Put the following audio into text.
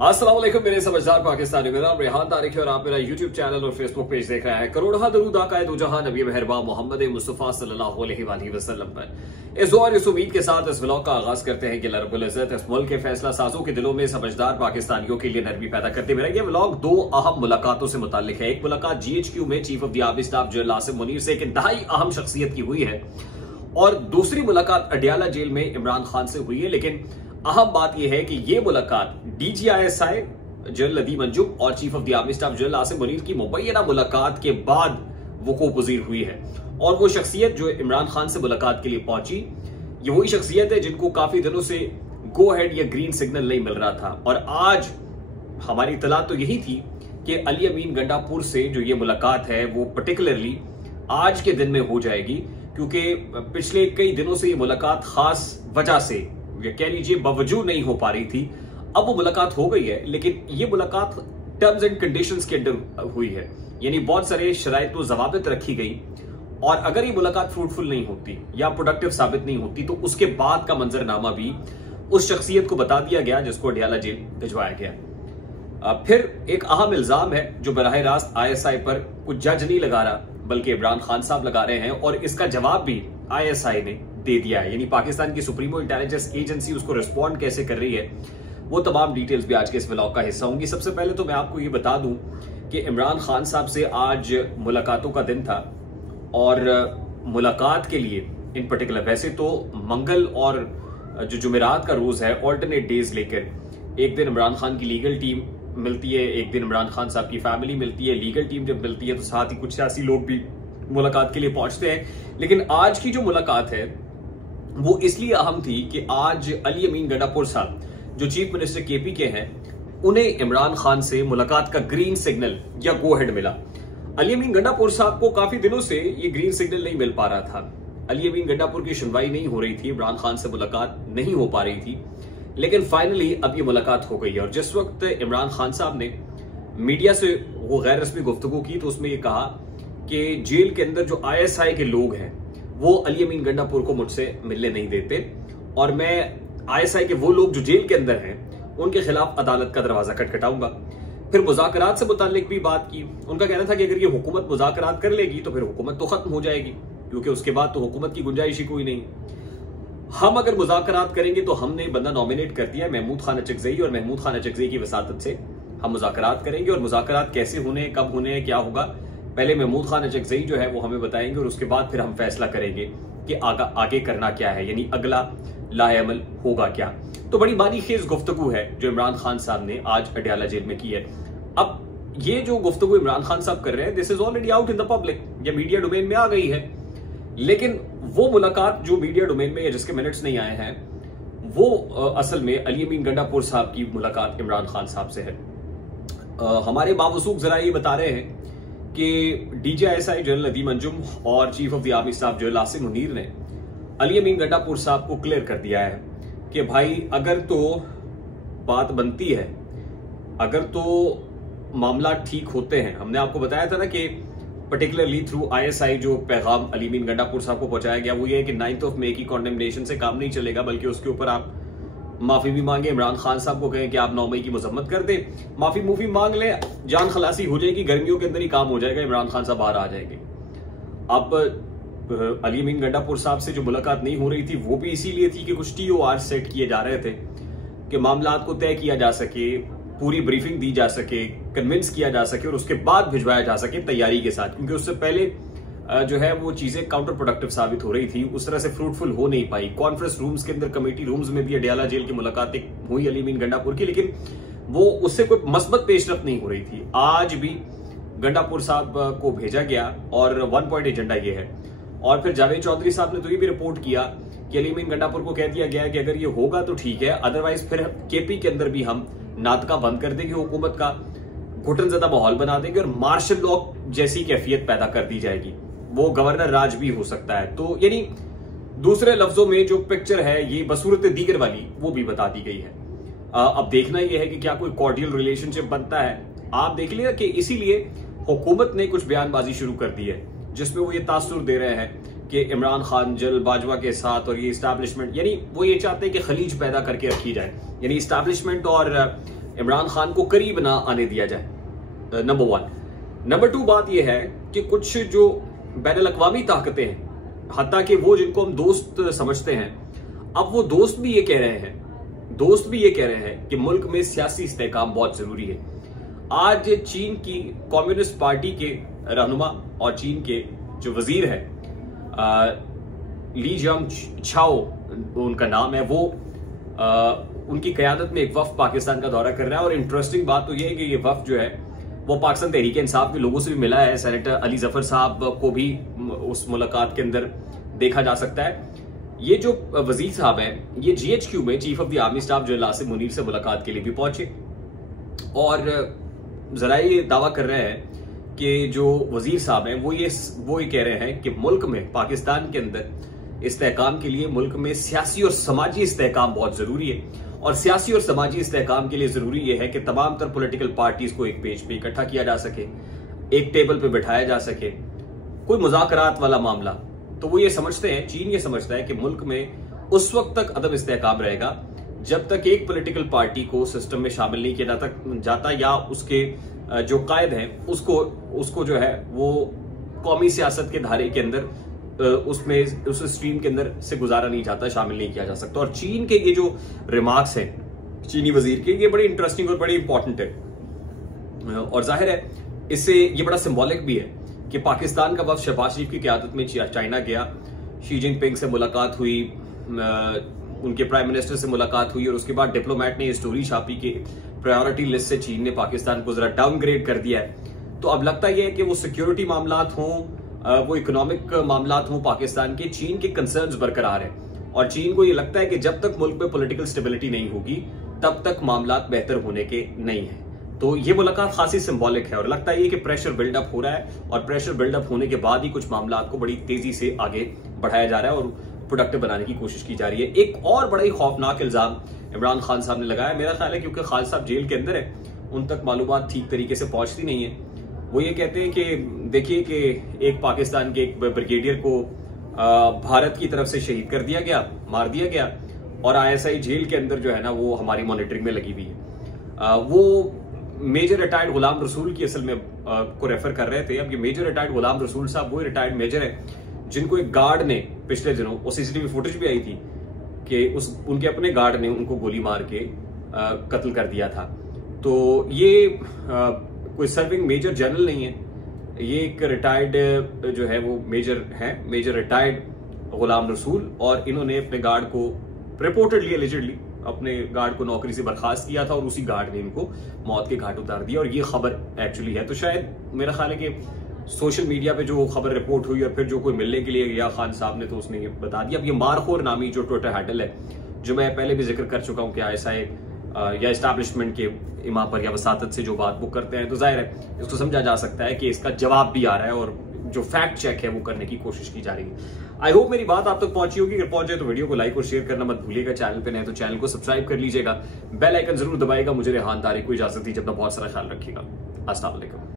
अस्सलाम वालेकुम मेरे समझदार पाकिस्तानी, मेरा नाम रेहान तारिक है और आप मेरा यूट्यूब चैनल और फेसबुक पेज देख रहे हैं। करोड़हा दरूद आकाए दो जहां नबी मेहरबान मोहम्मद मुस्तफा सल्लल्लाहु अलैहि वसल्लम पर। इस दुआ और इस उम्मीद के साथ इस व्लॉग का आगाज करते हैं कि अल्लाह रब्बुल इज्जत इस मुल्क के फैसला साजों के दिलों में समझदार पाकिस्तानियों के लिए नरमी पैदा करते हुए। ये व्लॉग दो अहम मुलाकातों से मुताल्लिक है। एक मुलाकात GHQ में chief of the army staff general Asim Munir से एक इंतहाई अहम शख्सियत की हुई है और दूसरी मुलाकात अडियाला जेल में इमरान खान से हुई है। लेकिन अहम बात यह है कि यह मुलाकात DGISI जनरल अदीम अंजुम और chief of the army staff general Asim Munir की मुबैना मुलाकात के बाद वकूफ पजीर हुई है। और वो शख्सियत जो इमरान खान से मुलाकात के लिए पहुंची, ये वही शख्सियत है जिनको काफी दिनों से गो अहेड या ग्रीन सिग्नल नहीं मिल रहा था। और आज हमारी इतला तो यही थी कि अली अमीन गंडापुर से जो ये मुलाकात है वो पर्टिकुलरली आज के दिन में हो जाएगी, क्योंकि पिछले कई दिनों से ये मुलाकात खास वजह से कह लीजिए बावजूद नहीं हो पा रही थी। अब वो मुलाकात हो गई है, लेकिन ये मुलाकात टर्म्स एंड कंडीशंस के अंदर हुई है, यानी बहुत सारे शराइत व ज़वाबित रखी गई। और अगर ये मुलाकात फ्रूटफुल नहीं होती या प्रोडक्टिव साबित नहीं होती तो उसके बाद का मंजरनामा भी उस शख्सियत को बता दिया गया जिसको अडियाला जेल भिजवाया गया। फिर एक अहम इल्जाम है जो बराह रास्त ISI पर कुछ जज नहीं लगा रहा बल्कि इमरान खान साहब लगा रहे हैं, और इसका जवाब भी ISI ने दे दिया है। यानी पाकिस्तान की सुप्रीमो इंटेलिजेंस एजेंसी उसको रिस्पॉन्ड कैसे कर रही है, वो तमाम डिटेल्स भी आज के इस व्लॉग का हिस्सा होंगी। सबसे पहले तो मैं आपको ये बता दूं कि इमरान खान साहब से आज मुलाकातों का दिन था और मुलाकात के लिए इन पर्टिकुलर, वैसे तो मंगल और जो जुमेरात का रोज है ऑल्टरनेट डेज लेकर, एक दिन इमरान खान की लीगल टीम मिलती है, एक दिन इमरान खान साहब की फैमिली मिलती है। लीगल टीम जब मिलती है तो साथ ही कुछ सियासी लोग भी मुलाकात के लिए पहुंचते हैं। लेकिन आज की जो मुलाकात है वो इसलिए अहम थी कि आज अली अमीन गंडापुर साहब जो चीफ मिनिस्टर KP के हैं, उन्हें इमरान खान से मुलाकात का ग्रीन सिग्नल या गो हेड मिला। अली अमीन गंडापुर साहब को काफी दिनों से ये ग्रीन सिग्नल नहीं मिल पा रहा था। अली अमीन गंडापुर की सुनवाई नहीं हो रही थी, इमरान खान से मुलाकात नहीं हो पा रही थी, लेकिन फाइनली अब ये मुलाकात हो गई है। और जिस वक्त इमरान खान साहब ने मीडिया से वो गैर रस्मी गुफ्तगू की तो उसमें ये कहा कि जेल के अंदर जो ISI के लोग हैं वो अली अमीन गंडापुर को मुझसे मिलने नहीं देते और मैं ISI के वो लोग जो जेल के अंदर हैं उनके खिलाफ अदालत का दरवाजा खटखटाऊंगा। फिर मुज़ाकरात से मुताल्लिक भी बात की। उनका कहना था कि अगर ये हुकूमत मुज़ाकरात कर लेगी तो फिर हुकूमत तो खत्म हो जाएगी, क्योंकि उसके बाद तो हुकूमत की गुंजाइश ही कोई नहीं। हम अगर मुज़ाकरात करेंगे तो हमने बंदा नॉमिनेट कर दिया महमूद खान अचकज़ई, और महमूद खान अचकज़ई की वसातत से हम मुज़ाकरात करेंगे। और मुज़ाकरात कैसे होने, कब होने, क्या होगा, पहले महमूद खान अचकज़ई जो है वो हमें बताएंगे और उसके बाद फिर हम फैसला करेंगे कि आगे करना क्या है, यानी अगला लाएअमल होगा क्या। तो बड़ी बारीखेज गुफ्तगू है जो इमरान खान साहब ने आज अडियाला जेल में की है। अब ये जो गुफ्तगू इमरान खान साहब कर रहे हैं, this is already out in the public, या मीडिया डोमेन में आ गई है। लेकिन वो मुलाकात जो मीडिया डोमेन में या जिसके मिनट्स नहीं आए हैं, वो असल में अली अमीन गंडापुर साहब की मुलाकात इमरान खान साहब से है। हमारे बावसूख जरा ये बता रहे हैं कि DGISI जनरल अदीम अंजुम और chief of the army staff general Asim Munir ने अली अमीन गंडापुर साहब को क्लियर कर दिया है कि भाई अगर तो बात बनती है, अगर तो मामला ठीक होते हैं, हमने आपको बताया था ना कि पर्टिकुलरली थ्रू ISI जो पैगाम अली अमीन गंडापुर साहब को पहुंचाया गया वो ये है कि 9 मई की कॉन्डेमनेशन से काम नहीं चलेगा, बल्कि उसके ऊपर आप माफी भी मांगे। इमरान खान साहब को कहें कि आप 9 मई की मजम्मत कर दें, माफी मुफी मांग ले, जान खलासी हो जाएगी, गर्मियों के अंदर ही काम हो जाएगा, इमरान खान साहब बाहर आ जाएंगे। अब अली अमीन गंडापुर साहब से जो मुलाकात नहीं हो रही थी वो भी इसीलिए थी कि कुछ TOR सेट किए जा रहे थे कि मामलात को तय किया जा सके, पूरी ब्रीफिंग दी जा सके, कन्विंस किया जा सके और उसके बाद भिजवाया जा सके तैयारी के साथ, क्योंकि उससे पहले जो है वो चीजें काउंटर प्रोडक्टिव साबित हो रही थी, उस तरह से फ्रूटफुल हो नहीं पाई। कॉन्फ्रेंस रूम्स के अंदर, कमेटी रूम्स में भी अडियाला जेल की मुलाकातें हुई अली अमीन गंडापुर की, लेकिन वो उससे कोई मस्बत पेशरफ नहीं हो रही थी। आज भी गंडापुर साहब को भेजा गया और 1 पॉइंट एजेंडा ये है। और फिर जावेद चौधरी साहब ने तो ये भी रिपोर्ट किया कि अली अमीन गंडापुर को कह दिया गया है कि अगर ये होगा तो ठीक है, अदरवाइज फिर KP के अंदर भी हम नाटका बंद कर देंगे, हुकूमत का घुटनजदा माहौल बना देंगे और मार्शल लॉ जैसी कैफियत पैदा कर दी जाएगी। वो गवर्नर राज भी हो सकता है। तो यानी दूसरे लफ्जों में जो पिक्चर है ये बसूरत दीगर वाली वो भी बता दी गई है। अब देखना यह है कि क्या कोई कॉर्डियल रिलेशनशिप बनता है। आप देख लिया कि इसीलिए हुकूमत ने कुछ बयानबाजी शुरू कर दी है जिसमें वो ये तासुर दे रहे हैं कि इमरान खान जनरल बाजवा के साथ और ये इस्टेब्लिशमेंट, यानी वो ये चाहते हैं कि खलीज पैदा करके रखी जाए, यानी इस्टेब्लिशमेंट और इमरान खान को करीब ना आने दिया जाए, नंबर 1। नंबर 2 बात यह है कि कुछ जो बैनुल-अक़वामी ताकतें हैं, हत्ता कि वो जिनको हम दोस्त समझते हैं, अब वो दोस्त भी ये कह रहे हैं कि मुल्क में सियासी इस्तेहकाम बहुत जरूरी है। आज चीन की कम्युनिस्ट पार्टी के रहनुमा और चीन के जो वजीर है ली जियांगछाओ उनका नाम है, वो उनकी क़यादत में एक वफ़द पाकिस्तान का दौरा कर रहा है। और इंटरेस्टिंग बात तो ये है कि ये वफ़द जो है वो पाकिस्तान तहरीक इंसाफ के लोगों से भी मिला है। सेनेटर अली जफर साहब को भी उस मुलाकात के अंदर देखा जा सकता है। ये जो वजीर साहब हैं, ये GHQ में chief of the army staff general Asim Munir से मुलाकात के लिए भी पहुंचे और जरा ये दावा कर रहे हैं कि जो वजीर साहब हैं वो ये कह रहे हैं कि मुल्क में, पाकिस्तान के अंदर इस्तेहकाम के लिए मुल्क में सियासी और समाजी इस्तेहकाम बहुत जरूरी है। और सियासी और समाजी इस्तेहकाम के लिए जरूरी यह है कि तमाम तर पॉलिटिकल पार्टीज को एक पेज पे इकट्ठा किया जा सके, एक टेबल पे बैठाया जा सके, कोई मुज़ाकरात वाला मामला। तो वो ये समझते हैं, चीन ये समझता है कि मुल्क में उस वक्त तक अदम इस्तेहकाम रहेगा जब तक एक पॉलिटिकल पार्टी को सिस्टम में शामिल नहीं किया जाता या उसके जो कायद हैं उसको जो है वो कौमी सियासत के धारे के अंदर उसमें उस स्ट्रीम के अंदर से गुजारा नहीं जाता, शामिल नहीं किया जा सकता। और चीन के ये जो रिमार्क्स हैं चीनी वजीर के, ये बड़े इंटरेस्टिंग और बड़े इंपॉर्टेंट है और जाहिर है इससे ये बड़ा सिंबॉलिक भी है कि पाकिस्तान का वक्त शहबाज शरीफ की क़यादत में चाइना गया, शी जिनपिंग से मुलाकात हुई, उनके प्राइम मिनिस्टर से मुलाकात हुई और उसके बाद डिप्लोमेट ने ये स्टोरी छापी कि प्रायोरिटी लिस्ट से चीन ने पाकिस्तान को जरा डाउनग्रेड कर दिया है। तो अब लगता यह है कि वो सिक्योरिटी मामलात हों, वो इकोनॉमिक मामलात हों, पाकिस्तान के चीन के कंसर्न्स बरकरार हैं और चीन को ये लगता है कि जब तक मुल्क में पॉलिटिकल स्टेबिलिटी नहीं होगी तब तक मामलात बेहतर होने के नहीं है। तो ये मुलाकात खासी सिंबॉलिक है और लगता है कि प्रेशर बिल्डअप हो रहा है और प्रेशर बिल्डअप होने के बाद ही कुछ मामलात को बड़ी तेजी से आगे बढ़ाया जा रहा है और प्रोडक्टिव बनाने की कोशिश की जा रही है। एक और बड़ा ही खौफनाक इल्जाम इमरान खान साहब ने लगाया, मेरा ख्याल है क्योंकि खान साहब जेल के अंदर है, उन तक मालूमात ठीक तरीके से पहुंचती नहीं है। वो ये कहते हैं कि देखिए कि एक पाकिस्तान के एक ब्रिगेडियर को भारत की तरफ से शहीद कर दिया गया, मार दिया गया और ISI जेल के अंदर जो है ना वो हमारी मॉनिटरिंग में लगी हुई है। वो मेजर रिटायर्ड गुलाम रसूल की असल में को रेफर कर रहे थे। अब ये मेजर रिटायर्ड गुलाम रसूल साहब वो रिटायर्ड मेजर है जिनको एक गार्ड ने पिछले दिनों, वो CCTV फुटेज भी आई थी कि उनके अपने गार्ड ने उनको गोली मार के कत्ल कर दिया था। तो ये कोई सर्विंग मेजर जनरल नहीं है, ये एक रिटायर्ड जो है वो मेजर है, मेजर रिटायर्ड गुलाम रसूल, और इन्होंने अपने गार्ड को रिपोर्टेडली एलिजिडली अपने गार्ड को नौकरी से बर्खास्त किया था और उसी गार्ड ने इनको मौत के घाट उतार दिया और ये खबर एक्चुअली है। तो शायद मेरा ख्याल है कि सोशल मीडिया पे जो खबर रिपोर्ट हुई और फिर जो कोई मिलने के लिए गया खान साहब ने तो उसने ये बता दिया। अब ये मारखोर नामी जो ट्विटर हैंडल है, जो मैं पहले भी जिक्र कर चुका हूँ कि ISI या एस्टैब्लिशमेंट के इमाम पर या वसातत से जो बात वो करते हैं, तो जाहिर है इसको समझा जा सकता है कि इसका जवाब भी आ रहा है और जो फैक्ट चेक है वो करने की कोशिश की जा रही है। आई होप मेरी बात आप तक पहुंची होगी। अगर पहुंचे तो वीडियो को लाइक और शेयर करना मत भूलिएगा। चैनल पे नए तो चैनल को सब्सक्राइब कर लीजिएगा, बेल आइकन जरूर दबाइएगा। मुझे रेहान तारिक को इजाजत दीजिए, अपना बहुत सारा ख्याल रखिएगा। अस्सलाम वालेकुम।